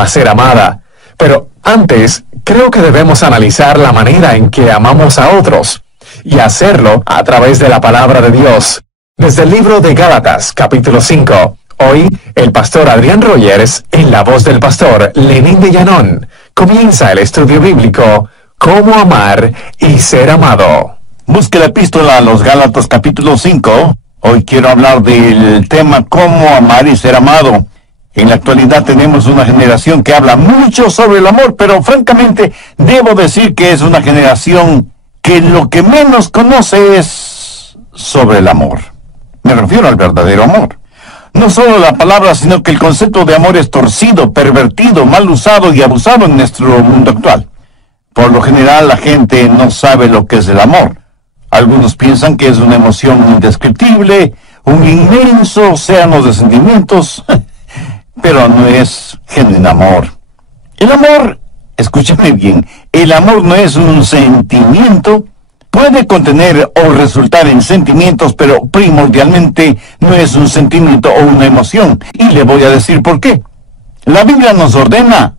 ama ser amada. Pero antes, creo que debemos analizar la manera en que amamos a otros, y hacerlo a través de la palabra de Dios. Desde el libro de Gálatas, capítulo 5, hoy el pastor Adrián Rogers, en la voz del pastor Lenín de Llanón, comienza el estudio bíblico Cómo amar y ser amado. Busque la epístola a los Gálatas capítulo 5. Hoy quiero hablar del tema Cómo amar y ser amado. En la actualidad tenemos una generación que habla mucho sobre el amor, pero francamente debo decir que es una generación que lo que menos conoce es sobre el amor. Me refiero al verdadero amor. No solo la palabra, sino que el concepto de amor es torcido, pervertido, mal usado y abusado en nuestro mundo actual. Por lo general la gente no sabe lo que es el amor. Algunos piensan que es una emoción indescriptible, un inmenso océano de sentimientos, pero no es genuino amor. El amor, escúchame bien, el amor no es un sentimiento. Puede contener o resultar en sentimientos, pero primordialmente no es un sentimiento o una emoción. Y le voy a decir por qué. La Biblia nos ordena,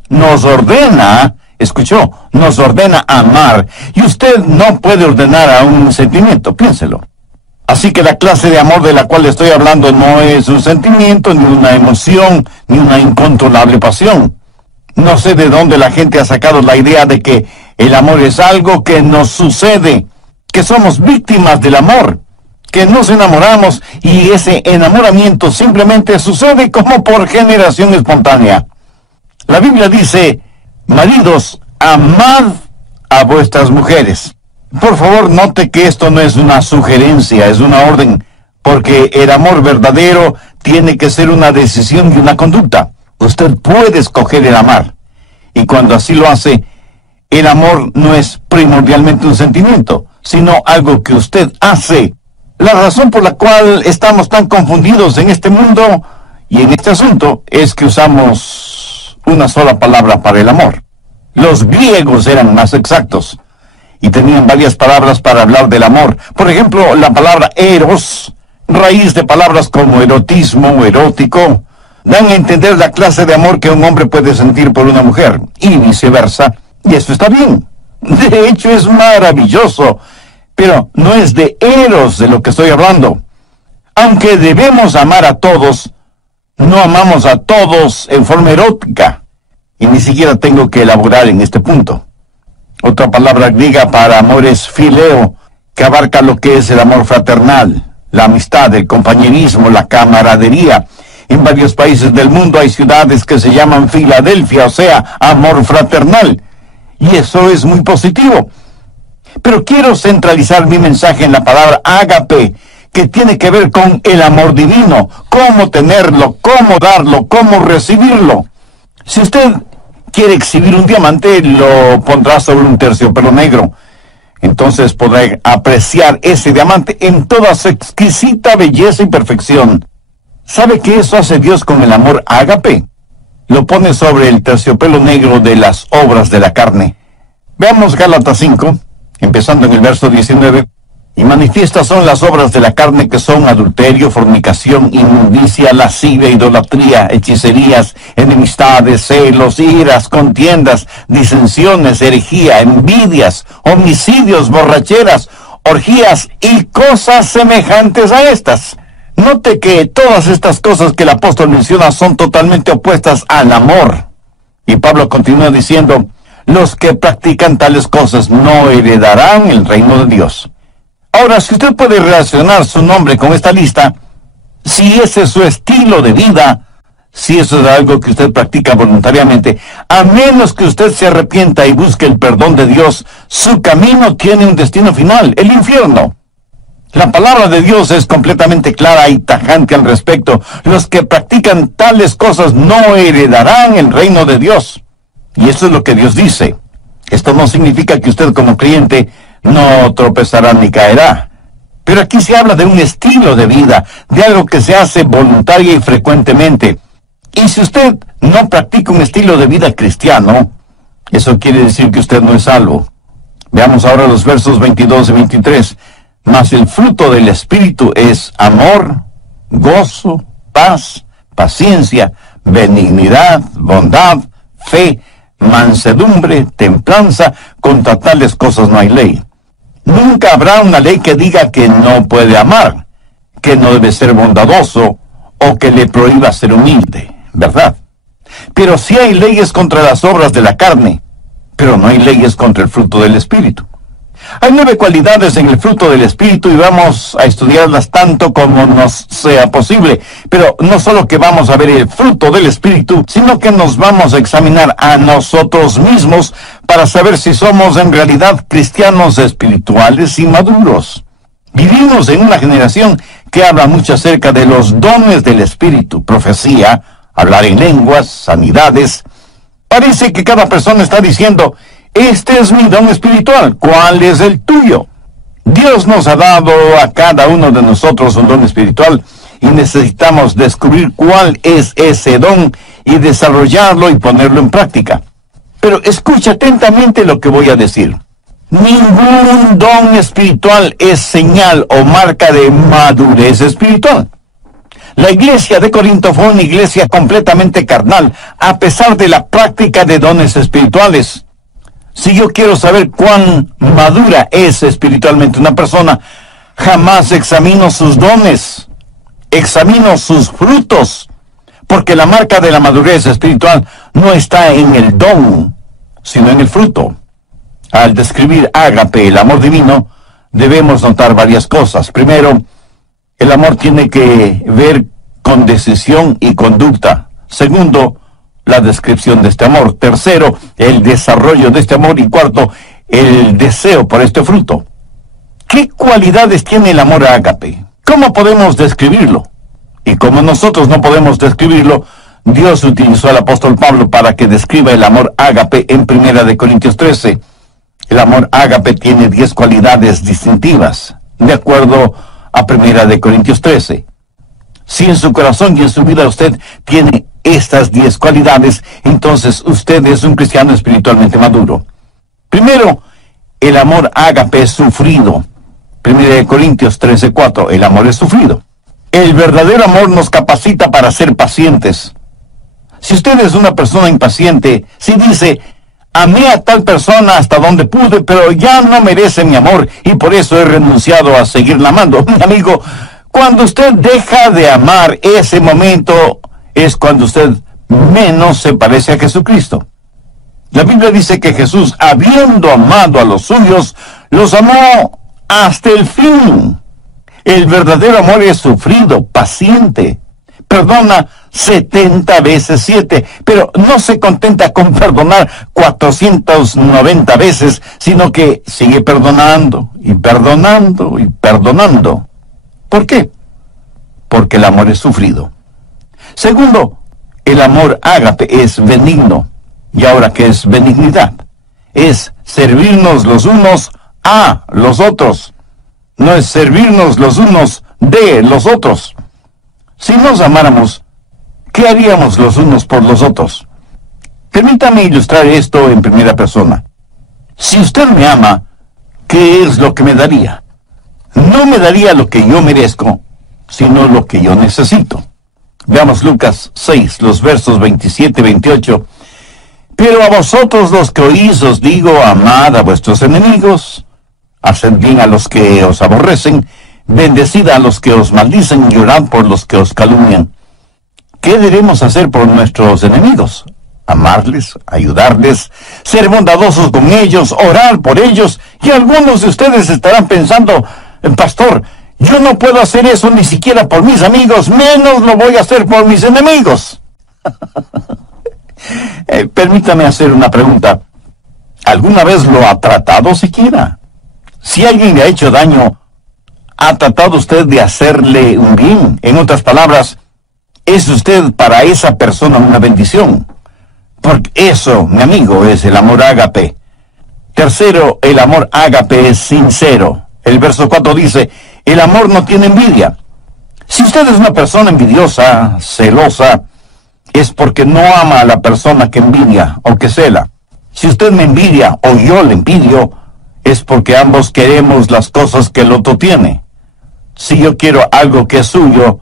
escuchó, nos ordena amar. Y usted no puede ordenar a un sentimiento, piénselo. Así que la clase de amor de la cual estoy hablando no es un sentimiento, ni una emoción, ni una incontrolable pasión. No sé de dónde la gente ha sacado la idea de que el amor es algo que nos sucede, que somos víctimas del amor, que nos enamoramos y ese enamoramiento simplemente sucede como por generación espontánea. La Biblia dice, maridos, amad a vuestras mujeres. Por favor, note que esto no es una sugerencia, es una orden, porque el amor verdadero tiene que ser una decisión y una conducta. Usted puede escoger el amar, y cuando así lo hace, el amor no es primordialmente un sentimiento, sino algo que usted hace. La razón por la cual estamos tan confundidos en este mundo y en este asunto es que usamos una sola palabra para el amor. Los griegos eran más exactos y tenían varias palabras para hablar del amor. Por ejemplo, la palabra eros, raíz de palabras como erotismo, erótico, dan a entender la clase de amor que un hombre puede sentir por una mujer, y viceversa, y eso está bien. De hecho, es maravilloso, pero no es de eros de lo que estoy hablando. Aunque debemos amar a todos, no amamos a todos en forma erótica, y ni siquiera tengo que elaborar en este punto. Otra palabra griega para amor es fileo, que abarca lo que es el amor fraternal, la amistad, el compañerismo, la camaradería. En varios países del mundo hay ciudades que se llaman Filadelfia, o sea, amor fraternal. Y eso es muy positivo. Pero quiero centralizar mi mensaje en la palabra ágape, que tiene que ver con el amor divino, cómo tenerlo, cómo darlo, cómo recibirlo. Si usted quiere exhibir un diamante, lo pondrá sobre un terciopelo negro. Entonces podrá apreciar ese diamante en toda su exquisita belleza y perfección. ¿Sabe qué eso hace Dios con el amor ágape? Lo pone sobre el terciopelo negro de las obras de la carne. Veamos Gálatas 5, empezando en el verso 19. Y manifiestas son las obras de la carne, que son adulterio, fornicación, inmundicia, lascivia, idolatría, hechicerías, enemistades, celos, iras, contiendas, disensiones, herejía, envidias, homicidios, borracheras, orgías y cosas semejantes a estas. Note que todas estas cosas que el apóstol menciona son totalmente opuestas al amor. Y Pablo continúa diciendo, los que practican tales cosas no heredarán el reino de Dios. Ahora, si usted puede relacionar su nombre con esta lista, si ese es su estilo de vida, si eso es algo que usted practica voluntariamente, a menos que usted se arrepienta y busque el perdón de Dios, su camino tiene un destino final, el infierno. La palabra de Dios es completamente clara y tajante al respecto. Los que practican tales cosas no heredarán el reino de Dios. Y eso es lo que Dios dice. Esto no significa que usted como creyente no tropezará ni caerá. Pero aquí se habla de un estilo de vida, de algo que se hace voluntaria y frecuentemente. Y si usted no practica un estilo de vida cristiano, eso quiere decir que usted no es salvo. Veamos ahora los versos 22 y 23. Mas el fruto del Espíritu es amor, gozo, paz, paciencia, benignidad, bondad, fe, mansedumbre, templanza. Contra tales cosas no hay ley. Nunca habrá una ley que diga que no puede amar, que no debe ser bondadoso o que le prohíba ser humilde, ¿verdad? Pero sí hay leyes contra las obras de la carne, pero no hay leyes contra el fruto del Espíritu. Hay 9 cualidades en el fruto del Espíritu y vamos a estudiarlas tanto como nos sea posible. Pero no solo que vamos a ver el fruto del Espíritu, sino que nos vamos a examinar a nosotros mismos para saber si somos en realidad cristianos espirituales y maduros. Vivimos en una generación que habla mucho acerca de los dones del Espíritu, profecía, hablar en lenguas, sanidades. Parece que cada persona está diciendo: este es mi don espiritual, ¿cuál es el tuyo? Dios nos ha dado a cada uno de nosotros un don espiritual y necesitamos descubrir cuál es ese don y desarrollarlo y ponerlo en práctica. Pero escucha atentamente lo que voy a decir. Ningún don espiritual es señal o marca de madurez espiritual. La iglesia de Corinto fue una iglesia completamente carnal, a pesar de la práctica de dones espirituales. Si yo quiero saber cuán madura es espiritualmente una persona, jamás examino sus dones, examino sus frutos, porque la marca de la madurez espiritual no está en el don, sino en el fruto. Al describir ágape, el amor divino, debemos notar varias cosas. Primero, el amor tiene que ver con decisión y conducta. Segundo, la descripción de este amor. Tercero, el desarrollo de este amor. Y cuarto, el deseo por este fruto. ¿Qué cualidades tiene el amor ágape? ¿Cómo podemos describirlo? Y como nosotros no podemos describirlo, Dios utilizó al apóstol Pablo para que describa el amor ágape en 1 Corintios 13. El amor ágape tiene 10 cualidades distintivas, de acuerdo a 1 Corintios 13. Si en su corazón y en su vida usted tiene estas 10 cualidades, entonces usted es un cristiano espiritualmente maduro. Primero, el amor ágape es sufrido. 1 Corintios 13:4, el amor es sufrido. El verdadero amor nos capacita para ser pacientes. Si usted es una persona impaciente, si dice: amé a tal persona hasta donde pude, pero ya no merece mi amor y por eso he renunciado a seguirla amando. Mi amigo, cuando usted deja de amar, ese momento es cuando usted menos se parece a Jesucristo. La Biblia dice que Jesús, habiendo amado a los suyos, los amó hasta el fin. El verdadero amor es sufrido, paciente. Perdona 70 veces 7, pero no se contenta con perdonar 490 veces, sino que sigue perdonando y perdonando y perdonando. ¿Por qué? Porque el amor es sufrido. Segundo, el amor ágape es benigno. ¿Y ahora qué es benignidad? Es servirnos los unos a los otros. No es servirnos los unos de los otros. Si nos amáramos, ¿qué haríamos los unos por los otros? Permítame ilustrar esto en primera persona. Si usted me ama, ¿qué es lo que me daría? No me daría lo que yo merezco, sino lo que yo necesito. Veamos Lucas 6, los versos 27 y 28. Pero a vosotros los que oís os digo, amad a vuestros enemigos, haced bien a los que os aborrecen, bendecid a los que os maldicen, llorad por los que os calumnian. ¿Qué debemos hacer por nuestros enemigos? Amarles, ayudarles, ser bondadosos con ellos, orar por ellos. Y algunos de ustedes estarán pensando: pastor, yo no puedo hacer eso ni siquiera por mis amigos, menos lo voy a hacer por mis enemigos. Permítame hacer una pregunta. ¿Alguna vez lo ha tratado siquiera? Si alguien le ha hecho daño, ¿ha tratado usted de hacerle un bien? En otras palabras, ¿es usted para esa persona una bendición? Porque eso, mi amigo, es el amor ágape. Tercero, el amor ágape es sincero. El verso 4 dice: el amor no tiene envidia. Si usted es una persona envidiosa, celosa, es porque no ama a la persona que envidia o que cela. Si usted me envidia o yo le envidio, es porque ambos queremos las cosas que el otro tiene. Si yo quiero algo que es suyo,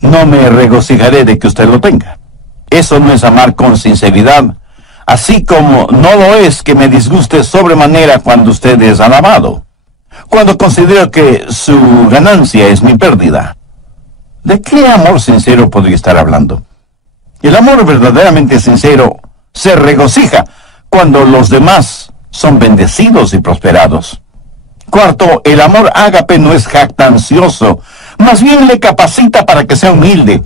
no me regocijaré de que usted lo tenga. Eso no es amar con sinceridad. así como no lo es que me disguste sobremanera cuando usted es alabado, cuando considero que su ganancia es mi pérdida. ¿De qué amor sincero podría estar hablando? El amor verdaderamente sincero se regocija cuando los demás son bendecidos y prosperados. Cuarto, el amor ágape no es jactancioso, más bien le capacita para que sea humilde,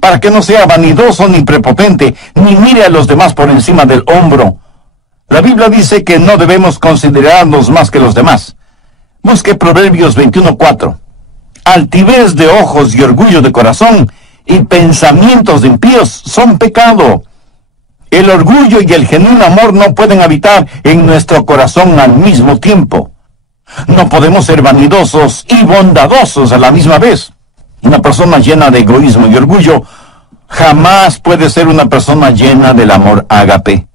para que no sea vanidoso ni prepotente, ni mire a los demás por encima del hombro. La Biblia dice que no debemos considerarnos más que los demás. Busque Proverbios 21:4. Altivez de ojos y orgullo de corazón y pensamientos de impíos son pecado. El orgullo y el genuino amor no pueden habitar en nuestro corazón al mismo tiempo. No podemos ser vanidosos y bondadosos a la misma vez. Una persona llena de egoísmo y orgullo jamás puede ser una persona llena del amor ágape.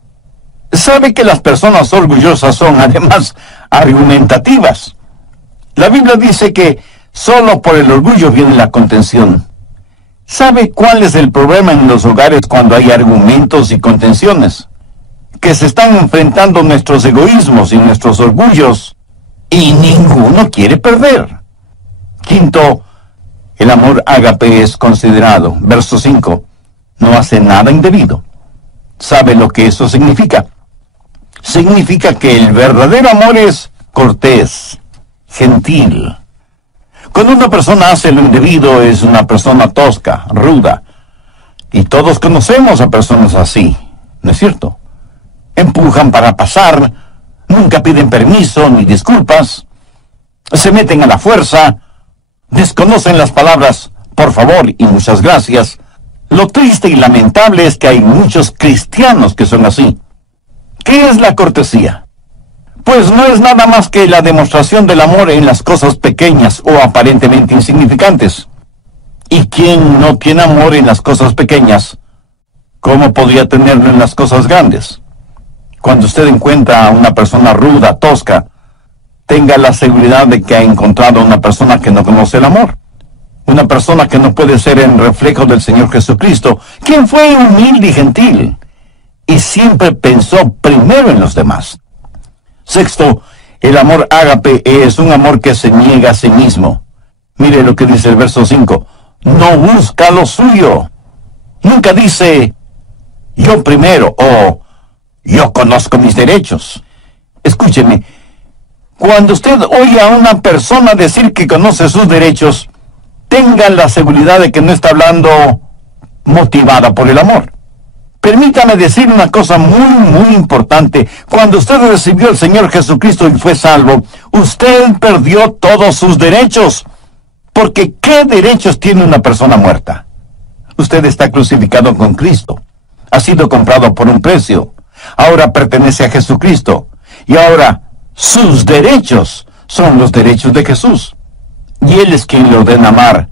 Sabe que las personas orgullosas son además argumentativas. La Biblia dice que solo por el orgullo viene la contención. ¿Sabe cuál es el problema en los hogares cuando hay argumentos y contenciones? Que se están enfrentando nuestros egoísmos y nuestros orgullos, y ninguno quiere perder. Quinto, el amor ágape es considerado. Verso 5. No hace nada indebido. ¿Sabe lo que eso significa? Significa que el verdadero amor es cortés, gentil. Cuando una persona hace lo indebido es una persona tosca, ruda. Y todos conocemos a personas así, ¿no es cierto? Empujan para pasar, nunca piden permiso ni disculpas, se meten a la fuerza, desconocen las palabras por favor y muchas gracias. Lo triste y lamentable es que hay muchos cristianos que son así. ¿Qué es la cortesía? Pues no es nada más que la demostración del amor en las cosas pequeñas o aparentemente insignificantes. ¿Y quién no tiene amor en las cosas pequeñas? ¿Cómo podría tenerlo en las cosas grandes? Cuando usted encuentra a una persona ruda, tosca, tenga la seguridad de que ha encontrado a una persona que no conoce el amor. Una persona que no puede ser el reflejo del Señor Jesucristo, quien fue humilde y gentil, y siempre pensó primero en los demás. Sexto, el amor ágape es un amor que se niega a sí mismo. Mire lo que dice el verso 5. No busca lo suyo. Nunca dice, yo primero, o yo conozco mis derechos. Escúcheme, cuando usted oye a una persona decir que conoce sus derechos, tenga la seguridad de que no está hablando motivada por el amor. Permítame decir una cosa muy importante. Cuando usted recibió al Señor Jesucristo y fue salvo, usted perdió todos sus derechos. Porque ¿qué derechos tiene una persona muerta? Usted está crucificado con Cristo. Ha sido comprado por un precio. Ahora pertenece a Jesucristo. Y ahora sus derechos son los derechos de Jesús. Y Él es quien le ordena amar.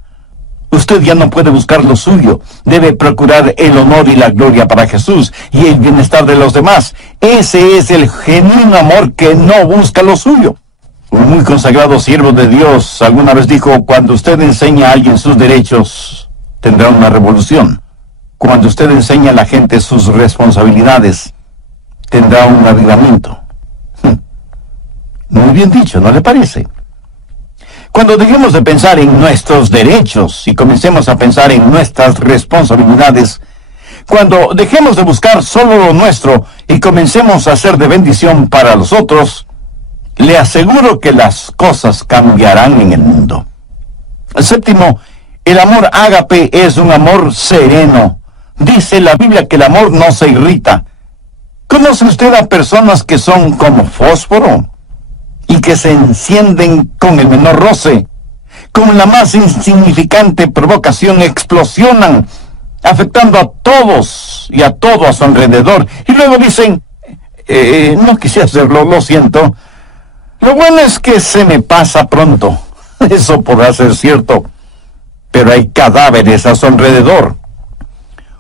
Usted ya no puede buscar lo suyo. Debe procurar el honor y la gloria para Jesús y el bienestar de los demás. Ese es el genuino amor que no busca lo suyo. Un muy consagrado siervo de Dios alguna vez dijo, cuando usted enseña a alguien sus derechos, tendrá una revolución. Cuando usted enseña a la gente sus responsabilidades, tendrá un avivamiento. Muy bien dicho, ¿no le parece? Cuando dejemos de pensar en nuestros derechos y comencemos a pensar en nuestras responsabilidades, cuando dejemos de buscar solo lo nuestro y comencemos a hacer de bendición para los otros, le aseguro que las cosas cambiarán en el mundo. Séptimo, el amor ágape es un amor sereno. Dice la Biblia que el amor no se irrita. ¿Conoce usted a personas que son como fósforo y que se encienden con el menor roce? Con la más insignificante provocación explosionan, afectando a todos y a todo a su alrededor. Y luego dicen, no quise hacerlo, lo siento. Lo bueno es que se me pasa pronto. Eso podrá ser cierto, pero hay cadáveres a su alrededor.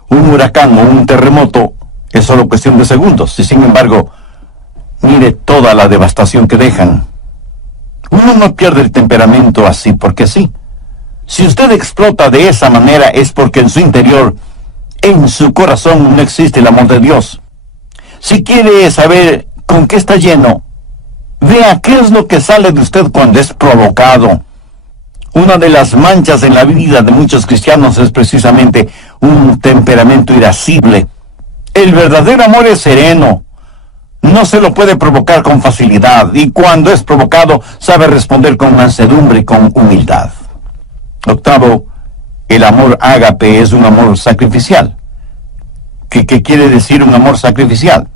Un huracán o un terremoto es solo cuestión de segundos, y sin embargo, mire toda la devastación que dejan. Uno no pierde el temperamento así porque sí. Si usted explota de esa manera es porque en su interior, en su corazón, no existe el amor de Dios. quiere saber con qué está lleno, vea qué es lo que sale de usted cuando es provocado. Una de las manchas en la vida de muchos cristianos es precisamente un temperamento irascible. El verdadero amor es sereno. No se lo puede provocar con facilidad, y cuando es provocado, sabe responder con mansedumbre y con humildad. Octavo, el amor ágape es un amor sacrificial. ¿Qué quiere decir un amor sacrificial?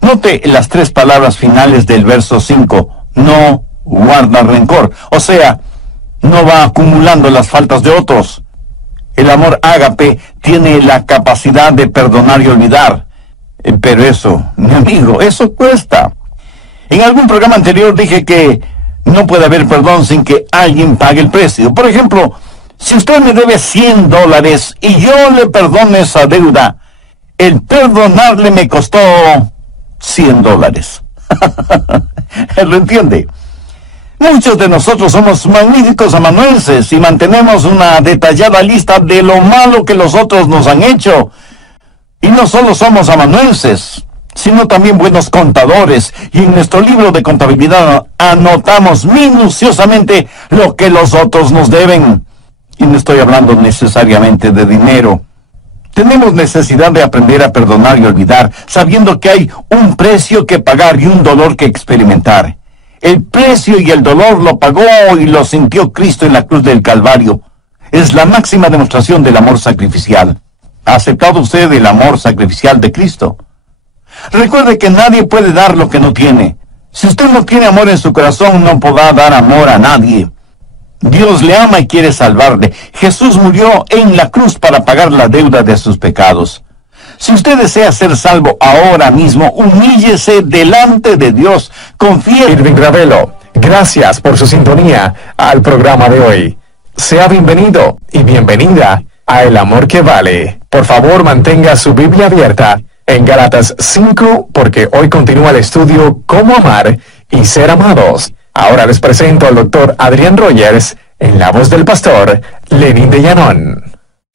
Note las tres palabras finales del verso 5. No guarda rencor. O sea, no va acumulando las faltas de otros. El amor ágape tiene la capacidad de perdonar y olvidar. Pero eso, mi amigo, eso cuesta. En algún programa anterior dije que no puede haber perdón sin que alguien pague el precio. Por ejemplo, si usted me debe $100 y yo le perdono esa deuda, el perdonarle me costó $100. ¿Lo entiende? Muchos de nosotros somos magníficos amanuenses y mantenemos una detallada lista de lo malo que los otros nos han hecho. Y no solo somos amanuenses, sino también buenos contadores, y en nuestro libro de contabilidad anotamos minuciosamente lo que los otros nos deben. Y no estoy hablando necesariamente de dinero. Tenemos necesidad de aprender a perdonar y olvidar, sabiendo que hay un precio que pagar y un dolor que experimentar. El precio y el dolor lo pagó y lo sintió Cristo en la cruz del Calvario. Es la máxima demostración del amor sacrificial. ¿Ha aceptado usted el amor sacrificial de Cristo? Recuerde que nadie puede dar lo que no tiene. Si usted no tiene amor en su corazón, no podrá dar amor a nadie. Dios le ama y quiere salvarle. Jesús murió en la cruz para pagar la deuda de sus pecados. Si usted desea ser salvo ahora mismo, humíllese delante de Dios. Confíe. Irving Ravelo, gracias por su sintonía al programa de hoy. Sea bienvenido y bienvenida a El Amor que Vale. Por favor, mantenga su Biblia abierta en Gálatas 5, porque hoy continúa el estudio Cómo amar y ser amados. Ahora les presento al doctor Adrián Rogers en la voz del pastor Lenín de Llanón.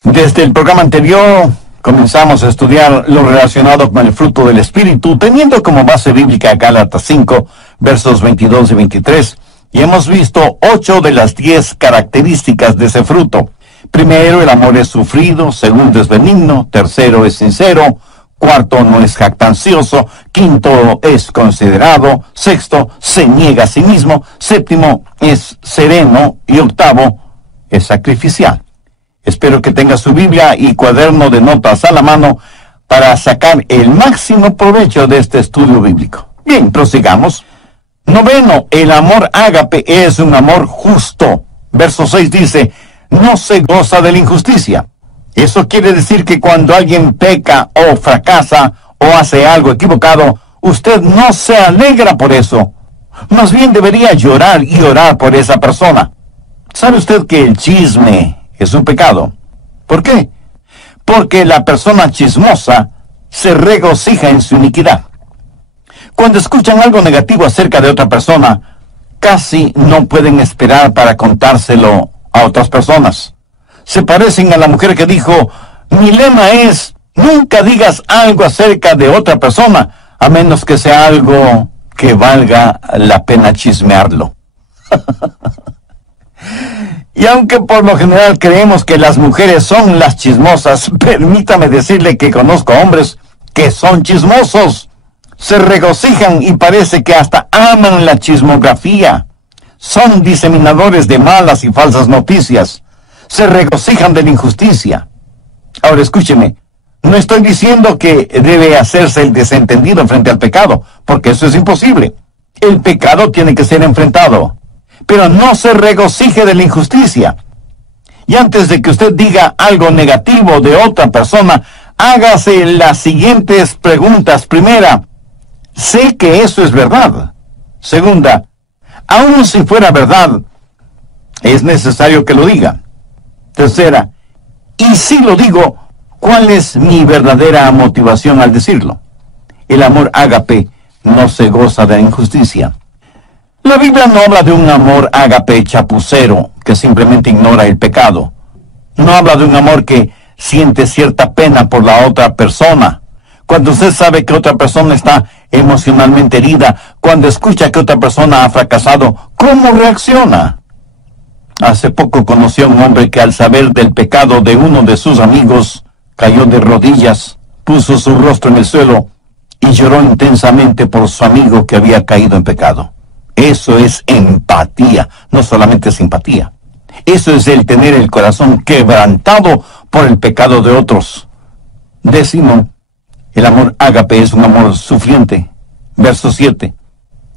Desde el programa anterior comenzamos a estudiar lo relacionado con el fruto del Espíritu, teniendo como base bíblica Gálatas 5, versos 22 y 23, y hemos visto 8 de las 10 características de ese fruto. Primero, el amor es sufrido. Segundo, es benigno. Tercero, es sincero. Cuarto, no es jactancioso. Quinto, es considerado. Sexto, se niega a sí mismo. Séptimo, es sereno. Y octavo, es sacrificial. Espero que tenga su Biblia y cuaderno de notas a la mano para sacar el máximo provecho de este estudio bíblico. Bien, prosigamos. Noveno, el amor ágape es un amor justo. Verso 6 dice, no se goza de la injusticia. Eso quiere decir que cuando alguien peca o fracasa o hace algo equivocado, usted no se alegra por eso. Más bien debería llorar y orar por esa persona. ¿Sabe usted que el chisme es un pecado? ¿Por qué? Porque la persona chismosa se regocija en su iniquidad. Cuando escuchan algo negativo acerca de otra persona, casi no pueden esperar para contárselo a otras personas. Se parecen a la mujer que dijo, mi lema es, nunca digas algo acerca de otra persona, a menos que sea algo que valga la pena chismearlo. Y aunque por lo general creemos que las mujeres son las chismosas, permítame decirle que conozco hombres que son chismosos. Se regocijan y parece que hasta aman la chismografía. Son diseminadores de malas y falsas noticias. Se regocijan de la injusticia. Ahora escúcheme, no estoy diciendo que debe hacerse el desentendido frente al pecado, porque eso es imposible. El pecado tiene que ser enfrentado, pero no se regocije de la injusticia. Y antes de que usted diga algo negativo de otra persona, hágase las siguientes preguntas. Primera, ¿sé que eso es verdad? Segunda, aun si fuera verdad, ¿es necesario que lo diga? Tercera, y si lo digo, ¿cuál es mi verdadera motivación al decirlo? El amor ágape no se goza de la injusticia. La Biblia no habla de un amor ágape chapucero que simplemente ignora el pecado. No habla de un amor que siente cierta pena por la otra persona. Cuando usted sabe que otra persona está emocionalmente herida, cuando escucha que otra persona ha fracasado, ¿cómo reacciona? Hace poco conocí a un hombre que al saber del pecado de uno de sus amigos, cayó de rodillas, puso su rostro en el suelo y lloró intensamente por su amigo que había caído en pecado. Eso es empatía, no solamente simpatía. Eso es el tener el corazón quebrantado por el pecado de otros. 10, el amor ágape es un amor sufriente. Verso 7.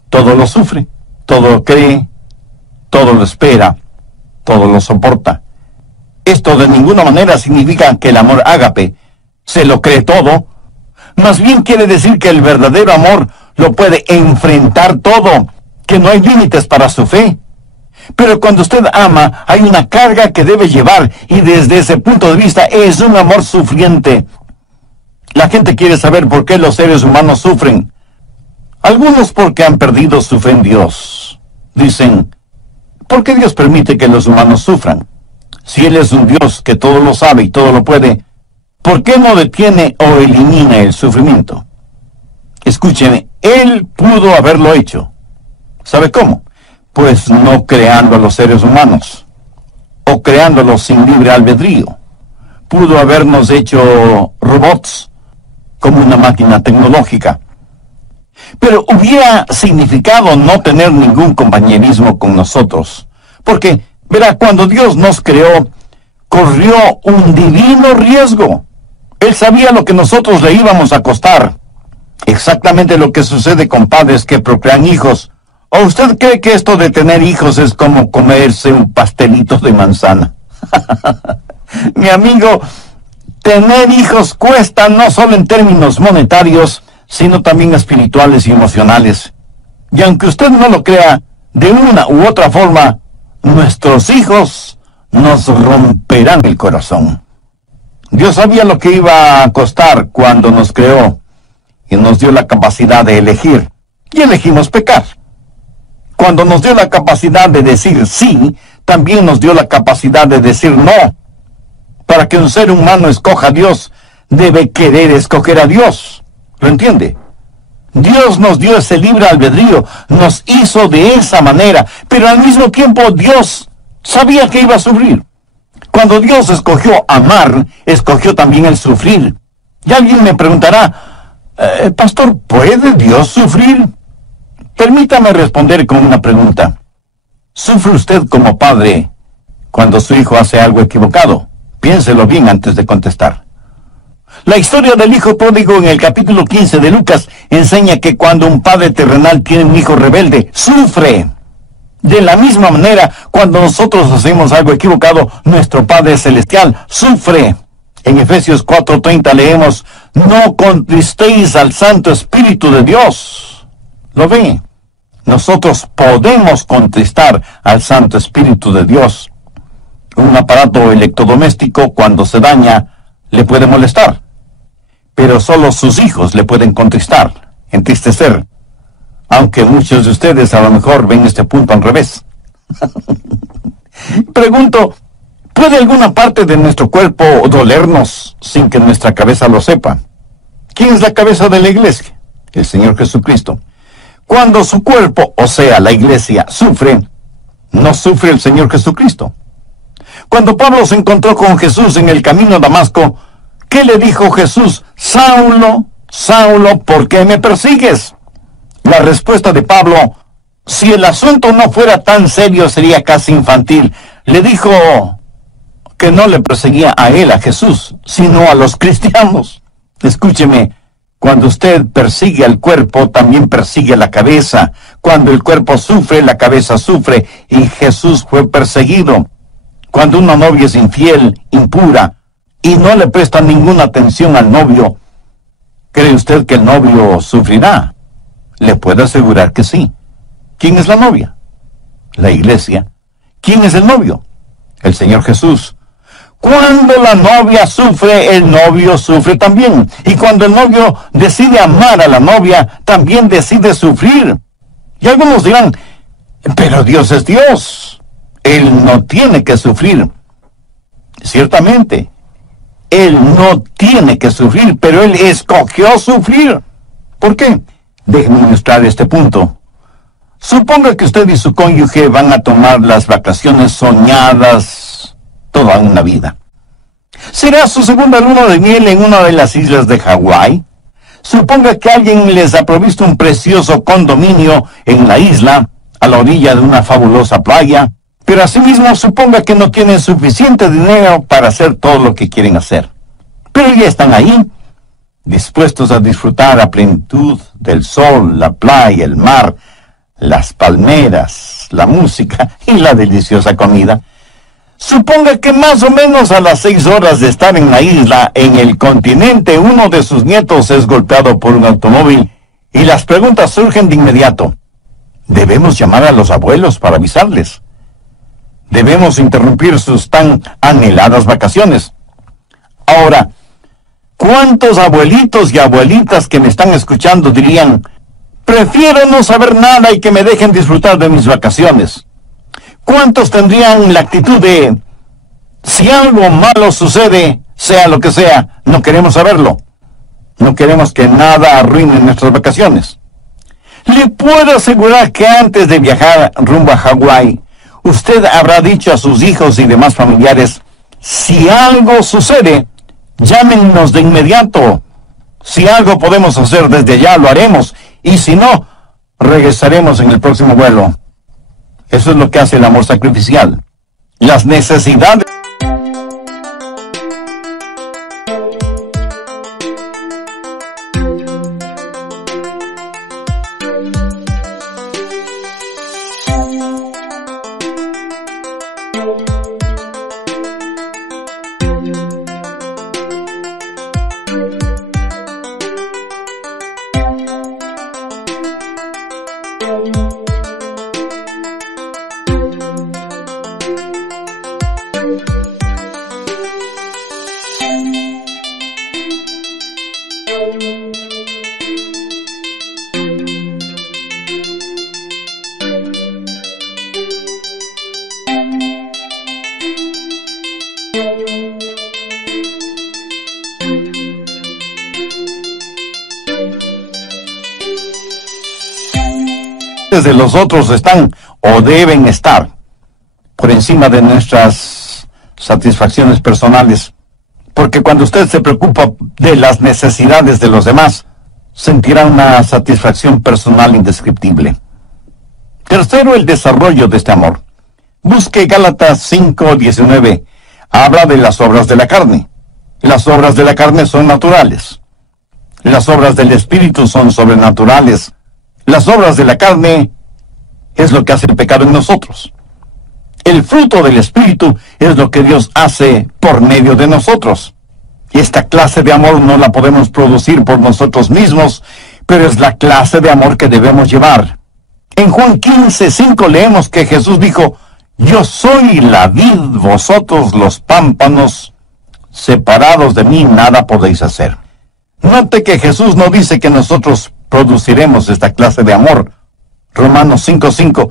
Todo lo sufre, todo lo cree, todo lo espera, todo lo soporta. Esto de ninguna manera significa que el amor ágape se lo cree todo. Más bien quiere decir que el verdadero amor lo puede enfrentar todo, que no hay límites para su fe. Pero cuando usted ama, hay una carga que debe llevar, y desde ese punto de vista es un amor sufriente. La gente quiere saber por qué los seres humanos sufren. Algunos porque han perdido su fe en Dios. Dicen, ¿por qué Dios permite que los humanos sufran? Si Él es un Dios que todo lo sabe y todo lo puede, ¿por qué no detiene o elimina el sufrimiento? Escúcheme, Él pudo haberlo hecho. ¿Sabe cómo? Pues no creando a los seres humanos, o creándolos sin libre albedrío. Pudo habernos hecho robots, como una máquina tecnológica. Pero hubiera significado no tener ningún compañerismo con nosotros. Porque, verá, cuando Dios nos creó, corrió un divino riesgo. Él sabía lo que nosotros le íbamos a costar. Exactamente lo que sucede con padres que procrean hijos. ¿O usted cree que esto de tener hijos es como comerse un pastelito de manzana? Mi amigo, tener hijos cuesta no solo en términos monetarios, sino también espirituales y emocionales. Y aunque usted no lo crea, de una u otra forma, nuestros hijos nos romperán el corazón. Dios sabía lo que iba a costar cuando nos creó y nos dio la capacidad de elegir. Y elegimos pecar. Cuando nos dio la capacidad de decir sí, también nos dio la capacidad de decir no. Para que un ser humano escoja a Dios, debe querer escoger a Dios. ¿Lo entiende? Dios nos dio ese libre albedrío, nos hizo de esa manera, pero al mismo tiempo Dios sabía que iba a sufrir. Cuando Dios escogió amar, escogió también el sufrir. Y alguien me preguntará, Pastor, ¿puede Dios sufrir? Permítame responder con una pregunta. ¿Sufre usted como padre cuando su hijo hace algo equivocado? Piénselo bien antes de contestar. La historia del hijo pródigo en el capítulo 15 de Lucas enseña que cuando un padre terrenal tiene un hijo rebelde, sufre. De la misma manera, cuando nosotros hacemos algo equivocado, nuestro Padre Celestial sufre. En Efesios 4:30 leemos, no contristéis al Santo Espíritu de Dios. ¿Lo ve? Nosotros podemos contristar al Santo Espíritu de Dios. Un aparato electrodoméstico, cuando se daña, le puede molestar. Pero solo sus hijos le pueden contristar, entristecer. Aunque muchos de ustedes a lo mejor ven este punto al revés. Pregunto, ¿puede alguna parte de nuestro cuerpo dolernos sin que nuestra cabeza lo sepa? ¿Quién es la cabeza de la iglesia? El Señor Jesucristo. Cuando su cuerpo, o sea, la iglesia, sufre, no sufre el Señor Jesucristo. Cuando Pablo se encontró con Jesús en el camino a Damasco, ¿qué le dijo Jesús? Saulo, Saulo, ¿por qué me persigues? La respuesta de Pablo, si el asunto no fuera tan serio, sería casi infantil. Le dijo que no le perseguía a él, a Jesús, sino a los cristianos. Escúcheme, cuando usted persigue al cuerpo, también persigue la cabeza. Cuando el cuerpo sufre, la cabeza sufre, y Jesús fue perseguido. Cuando una novia es infiel, impura, y no le presta ninguna atención al novio, ¿cree usted que el novio sufrirá? Le puedo asegurar que sí. ¿Quién es la novia? La iglesia. ¿Quién es el novio? El Señor Jesús. Cuando la novia sufre, el novio sufre también. Y cuando el novio decide amar a la novia, también decide sufrir. Y algunos dirán, pero Dios es Dios. Él no tiene que sufrir. Ciertamente, Él no tiene que sufrir, pero Él escogió sufrir. ¿Por qué? Déjenme ilustrar este punto. Suponga que usted y su cónyuge van a tomar las vacaciones soñadas toda una vida. ¿Será su segunda luna de miel en una de las islas de Hawái? Suponga que alguien les ha provisto un precioso condominio en la isla, a la orilla de una fabulosa playa, pero asimismo suponga que no tienen suficiente dinero para hacer todo lo que quieren hacer. Pero ya están ahí, dispuestos a disfrutar a plenitud del sol, la playa, el mar, las palmeras, la música y la deliciosa comida. Suponga que más o menos a las 6 horas de estar en la isla, en el continente, uno de sus nietos es golpeado por un automóvil y las preguntas surgen de inmediato. Debemos llamar a los abuelos para avisarles. Debemos interrumpir sus tan anheladas vacaciones. Ahora, ¿cuántos abuelitos y abuelitas que me están escuchando dirían, prefiero no saber nada y que me dejen disfrutar de mis vacaciones? ¿Cuántos tendrían la actitud de, si algo malo sucede, sea lo que sea, no queremos saberlo? No queremos que nada arruine nuestras vacaciones. Le puedo asegurar que antes de viajar rumbo a Hawái, usted habrá dicho a sus hijos y demás familiares, si algo sucede, llámenos de inmediato. Si algo podemos hacer desde allá, lo haremos. Y si no, regresaremos en el próximo vuelo. Eso es lo que hace el amor sacrificial. Las necesidades... de los otros están o deben estar por encima de nuestras satisfacciones personales, porque cuando usted se preocupa de las necesidades de los demás, sentirá una satisfacción personal indescriptible. Tercero, el desarrollo de este amor. Busque Gálatas 5:19. Habla de las obras de la carne. Las obras de la carne son naturales. Las obras del Espíritu son sobrenaturales. Las obras de la carne es lo que hace el pecado en nosotros. El fruto del Espíritu es lo que Dios hace por medio de nosotros. Y esta clase de amor no la podemos producir por nosotros mismos, pero es la clase de amor que debemos llevar. En Juan 15:5 leemos que Jesús dijo, yo soy la vid, vosotros los pámpanos, separados de mí nada podéis hacer. Note que Jesús no dice que nosotros produciremos esta clase de amor. Romanos 5:5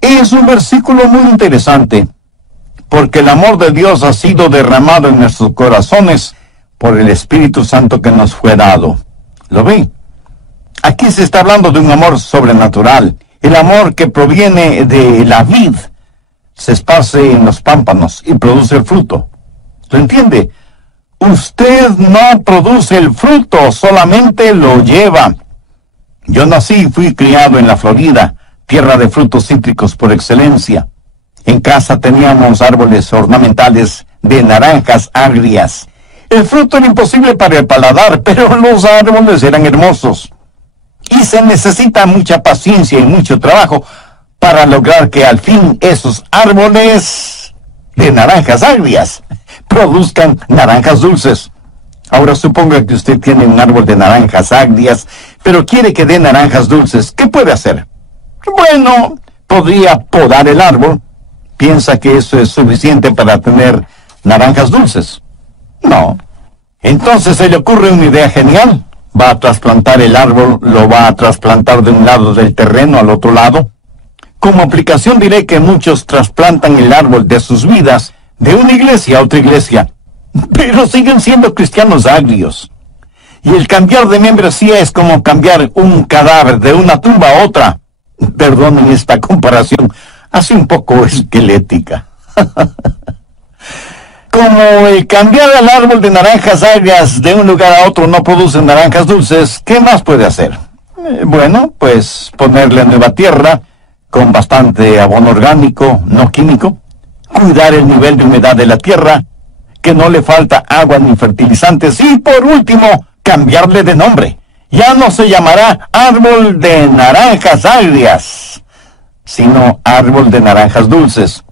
es un versículo muy interesante, porque el amor de Dios ha sido derramado en nuestros corazones por el Espíritu Santo que nos fue dado. ¿Lo ve? Aquí se está hablando de un amor sobrenatural, el amor que proviene de la vid, se esparce en los pámpanos y produce el fruto. ¿Lo entiende? Usted no produce el fruto, solamente lo lleva. Yo nací y fui criado en la Florida, tierra de frutos cítricos por excelencia. En casa teníamos árboles ornamentales de naranjas agrias. El fruto era imposible para el paladar, pero los árboles eran hermosos. Y se necesita mucha paciencia y mucho trabajo para lograr que al fin esos árboles de naranjas agrias produzcan naranjas dulces. Ahora suponga que usted tiene un árbol de naranjas agrias, pero quiere que dé naranjas dulces. ¿Qué puede hacer? Bueno, podría podar el árbol. ¿Piensa que eso es suficiente para tener naranjas dulces? No. Entonces se le ocurre una idea genial. Va a trasplantar el árbol, lo va a trasplantar de un lado del terreno al otro lado. Como aplicación diré que muchos trasplantan el árbol de sus vidas de una iglesia a otra iglesia. pero siguen siendo cristianos agrios. Y el cambiar de membresía es como cambiar un cadáver de una tumba a otra. Perdonen esta comparación, así un poco esquelética. Como el cambiar al árbol de naranjas agrias de un lugar a otro no produce naranjas dulces, ¿qué más puede hacer? Bueno, pues ponerle nueva tierra, con bastante abono orgánico, no químico, cuidar el nivel de humedad de la tierra, que no le falta agua ni fertilizantes, y por último, cambiarle de nombre. Ya no se llamará árbol de naranjas agrias, sino árbol de naranjas dulces.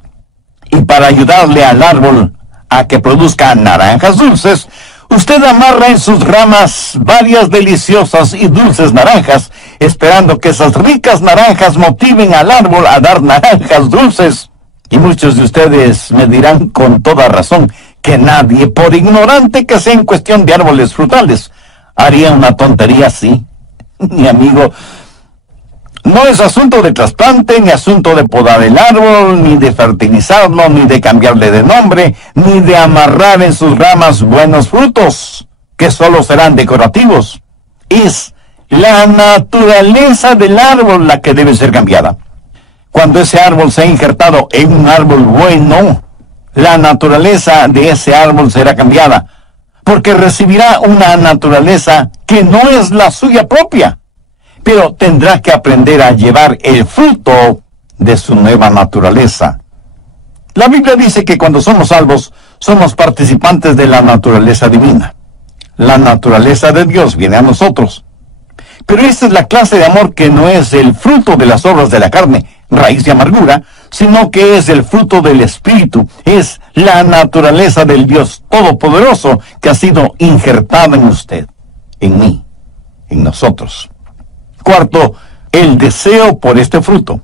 Y para ayudarle al árbol a que produzca naranjas dulces, usted amarra en sus ramas varias deliciosas y dulces naranjas, esperando que esas ricas naranjas motiven al árbol a dar naranjas dulces. Y muchos de ustedes me dirán con toda razón que nadie, por ignorante que sea en cuestión de árboles frutales, haría una tontería así. Mi amigo, no es asunto de trasplante, ni asunto de podar el árbol, ni de fertilizarlo, ni de cambiarle de nombre, ni de amarrar en sus ramas buenos frutos, que solo serán decorativos. Es la naturaleza del árbol la que debe ser cambiada. Cuando ese árbol se ha injertado en un árbol bueno, la naturaleza de ese árbol será cambiada, porque recibirá una naturaleza que no es la suya propia, pero tendrá que aprender a llevar el fruto de su nueva naturaleza. La Biblia dice que cuando somos salvos, somos participantes de la naturaleza divina. La naturaleza de Dios viene a nosotros. Pero esta es la clase de amor que no es el fruto de las obras de la carne, raíz de amargura, sino que es el fruto del Espíritu, es la naturaleza del Dios Todopoderoso que ha sido injertada en usted, en mí, en nosotros. Cuarto, el deseo por este fruto.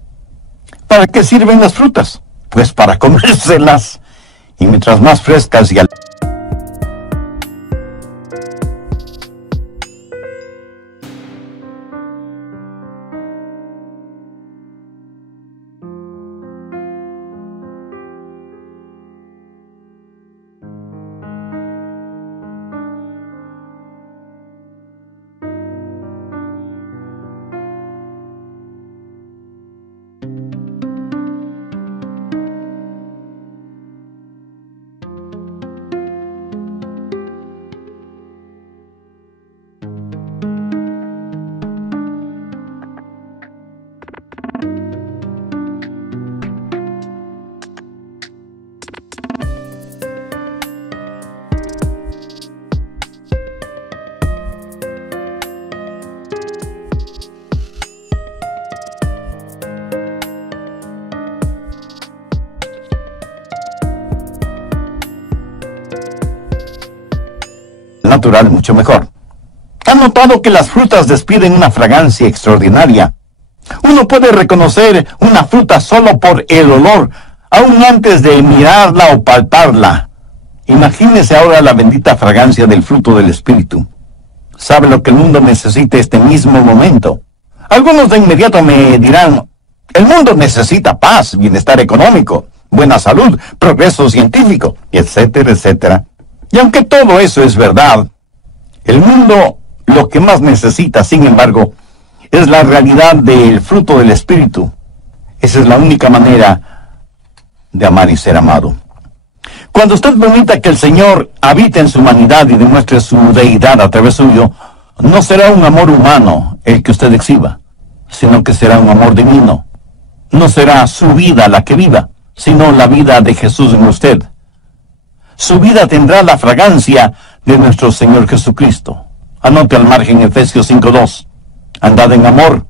¿Para qué sirven las frutas? Pues para comérselas, y mientras más frescas y natural mucho mejor. ¿Han notado que las frutas despiden una fragancia extraordinaria? Uno puede reconocer una fruta solo por el olor, aún antes de mirarla o palparla. Imagínese ahora la bendita fragancia del fruto del Espíritu. ¿Sabe lo que el mundo necesita este mismo momento? Algunos de inmediato me dirán, el mundo necesita paz, bienestar económico, buena salud, progreso científico, etcétera, etcétera. Y aunque todo eso es verdad, el mundo lo que más necesita, sin embargo, es la realidad del fruto del Espíritu. Esa es la única manera de amar y ser amado. Cuando usted permita que el Señor habite en su humanidad y demuestre su deidad a través suyo, no será un amor humano el que usted exhiba, sino que será un amor divino. No será su vida la que viva, sino la vida de Jesús en usted. Su vida tendrá la fragancia de nuestro Señor Jesucristo. Anote al margen Efesios 5:2. Andad en amor,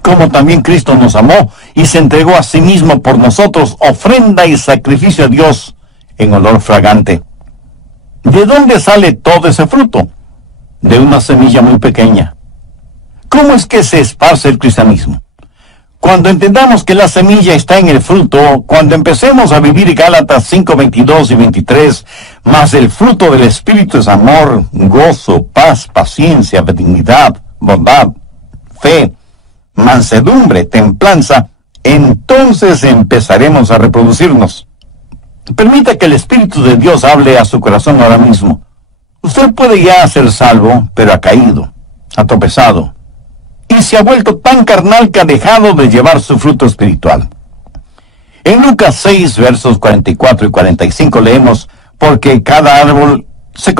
como también Cristo nos amó y se entregó a sí mismo por nosotros, ofrenda y sacrificio a Dios en olor fragante. ¿De dónde sale todo ese fruto? De una semilla muy pequeña. ¿Cómo es que se esparce el cristianismo? Cuando entendamos que la semilla está en el fruto, cuando empecemos a vivir Gálatas 5:22 y 23, más el fruto del Espíritu es amor, gozo, paz, paciencia, benignidad, bondad, fe, mansedumbre, templanza, entonces empezaremos a reproducirnos. Permita que el Espíritu de Dios hable a su corazón ahora mismo. Usted puede ya ser salvo, pero ha caído, ha tropezado, y se ha vuelto tan carnal que ha dejado de llevar su fruto espiritual. En Lucas 6, versos 44 y 45 leemos, porque cada árbol se